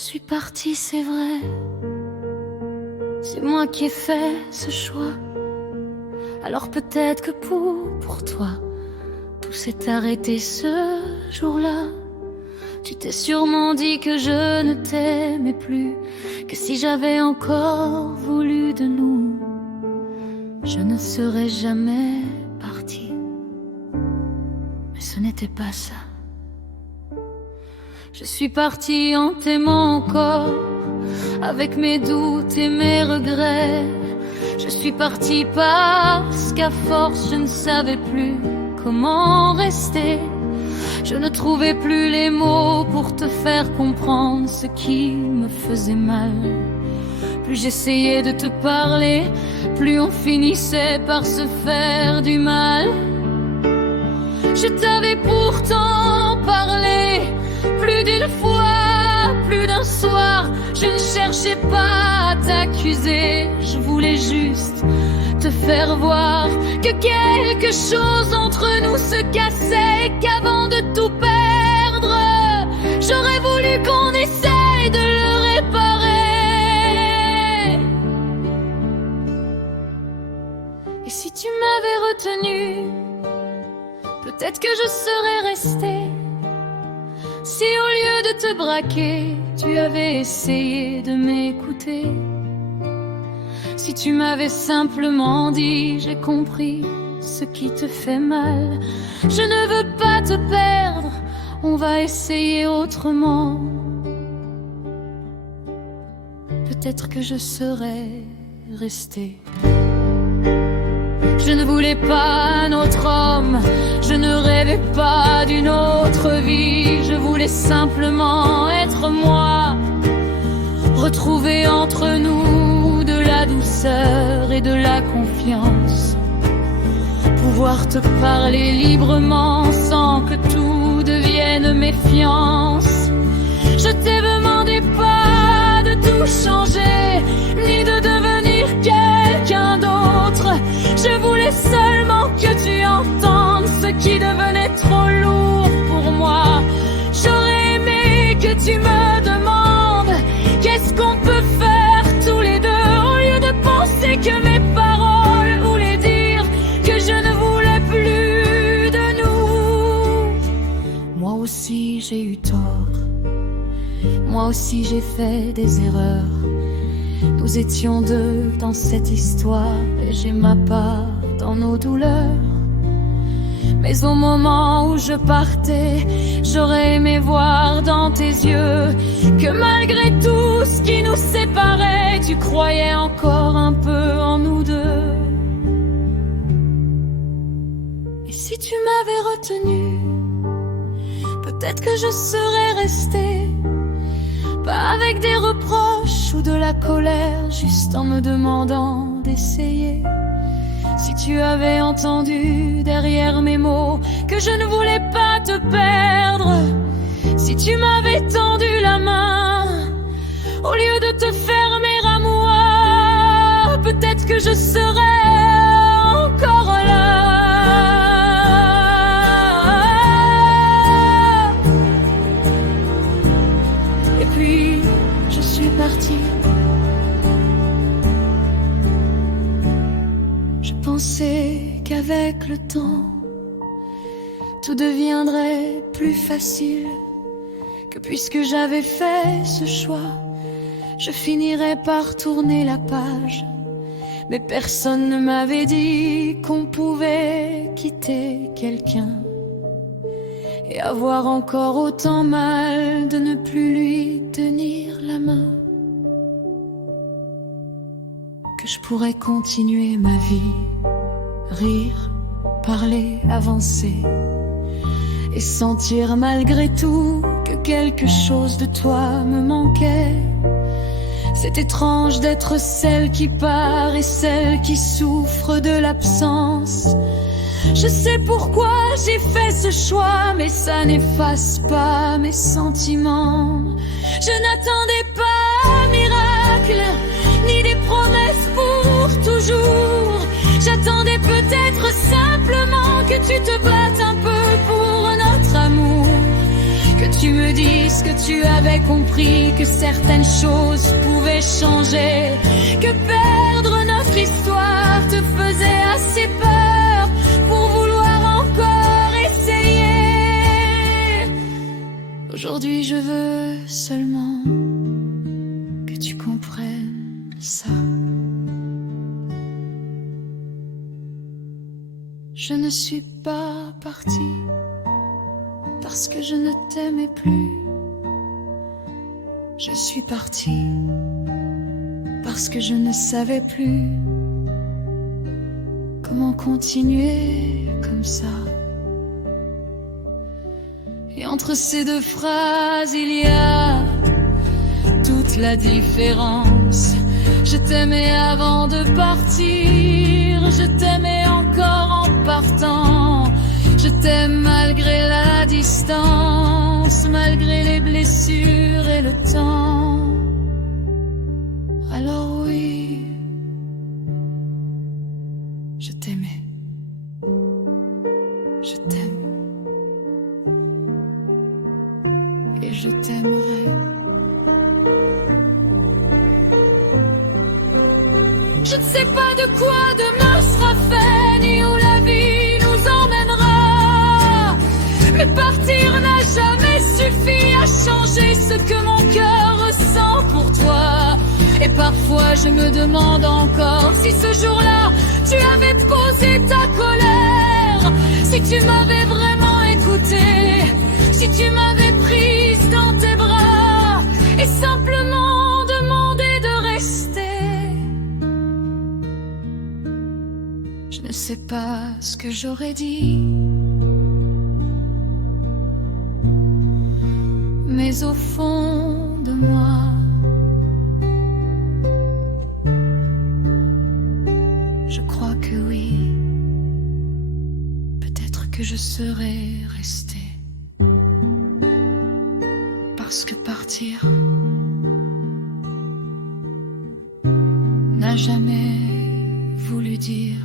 suis partie, c'est vrai. C'est moi qui ai fait ce choix. Alors peut-être que pour toi, tout s'est arrêté ce jour-là. Tu t'es sûrement dit que je ne t'aimais plus, que si j'avais encore voulu de nous, je ne serais jamais partie. Mais ce n'était pas ça. Je suis partie en t'aimant encore, avec mes doutes et mes regrets. Je suis partie parce qu'à force je ne savais plus comment rester. Je ne trouvais plus les mots pour te faire comprendre ce qui me faisait mal. Plus j'essayais de te parler, plus on finissait par se faire du mal. Je t'avais pourtant parlé plus d'une fois, plus d'un soir. Je ne cherchais pas à t'accuser, je voulais juste te faire voir que quelque chose entre nous se cassait et qu'avant de tout perdre, j'aurais voulu qu'on essaye de le réparer. Et si tu m'avais retenu, peut-être que je serais restée. Si au lieu de te braquer, tu avais essayé de m'écouter. Si tu m'avais simplement dit, j'ai compris ce qui te fait mal. Je ne veux pas te perdre, on va essayer autrement. Peut-être que je serais restée. Je ne voulais pas un autre homme, je ne rêvais pas d'une autre vie. Je voulais simplement être moi, retrouver entre nous de la douceur et de la confiance, pouvoir te parler librement sans que tout devienne méfiance. Je t'ai demandé pas de tout changer, ni de devenir quelqu'un d'autre. Je voulais seulement que tu entendes ce qui devenait trop lourd pour moi. J'aurais aimé que tu me demandes qu'est-ce qu'on peut faire tous les deux, au lieu de penser que mes paroles voulaient dire que je ne voulais plus de nous. Moi aussi j'ai eu tort, moi aussi j'ai fait des erreurs. Nous étions deux dans cette histoire et j'ai ma part dans nos douleurs. Mais au moment où je partais, j'aurais aimé voir dans tes yeux que malgré tout ce qui nous séparait, tu croyais encore un peu en nous deux. Et si tu m'avais retenu, peut-être que je serais restée. Pas avec des reproches ou de la colère, juste en me demandant d'essayer. Si tu avais entendu derrière mes mots que je ne voulais pas te perdre, si tu m'avais tendu la main au lieu de te fermer à moi, peut-être que je serais encore là. Et puis je suis partie. Je pensais qu'avec le temps, tout deviendrait plus facile, que puisque j'avais fait ce choix, je finirais par tourner la page. Mais personne ne m'avait dit qu'on pouvait quitter quelqu'un et avoir encore autant mal de ne plus lui tenir la main. Que je pourrais continuer ma vie, rire, parler, avancer, et sentir malgré tout que quelque chose de toi me manquait. C'est étrange d'être celle qui part et celle qui souffre de l'absence. Je sais pourquoi j'ai fait ce choix, mais ça n'efface pas mes sentiments. Je n'attendais pas un miracle, ni des promesses pour toujours. J'attendais peut-être simplement que tu te battes un peu pour notre amour, que tu me dises que tu avais compris que certaines choses pouvaient changer, que perdre notre histoire te faisait assez peur pour vouloir encore essayer. Aujourd'hui je veux seulement que tu comprennes ça. Je ne suis pas partie parce que je ne t'aimais plus. Je suis partie parce que je ne savais plus comment continuer comme ça. Et entre ces deux phrases, il y a toute la différence. Je t'aimais avant de partir, je t'aimais encore en partant. Je t'aime malgré la distance, malgré les blessures et le temps. Alors oui, je t'aimais, je t'aime, et je t'aimerai. Je ne sais pas de quoi demain sera fait, ni où la vie nous emmènera. Mais partir n'a jamais suffi à changer ce que mon cœur ressent pour toi. Et parfois je me demande encore si ce jour-là tu avais posé ta colère, si tu m'avais vraiment écouté, si tu m'avais prise dans tes bras et simplement demandé de rester. Je ne sais pas ce que j'aurais dit, mais au fond de moi, je crois que oui, peut-être que je serais restée. Parce que partir n'a jamais voulu dire